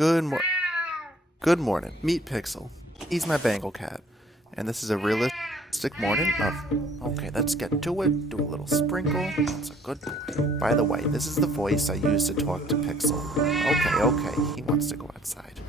Good mor- Good morning. Meet Pixel. He's my Bengal cat. And this is a realistic morning of... Okay, let's get to it. Do a little sprinkle. That's a good boy. By the way, this is the voice I use to talk to Pixel. Okay, he wants to go outside.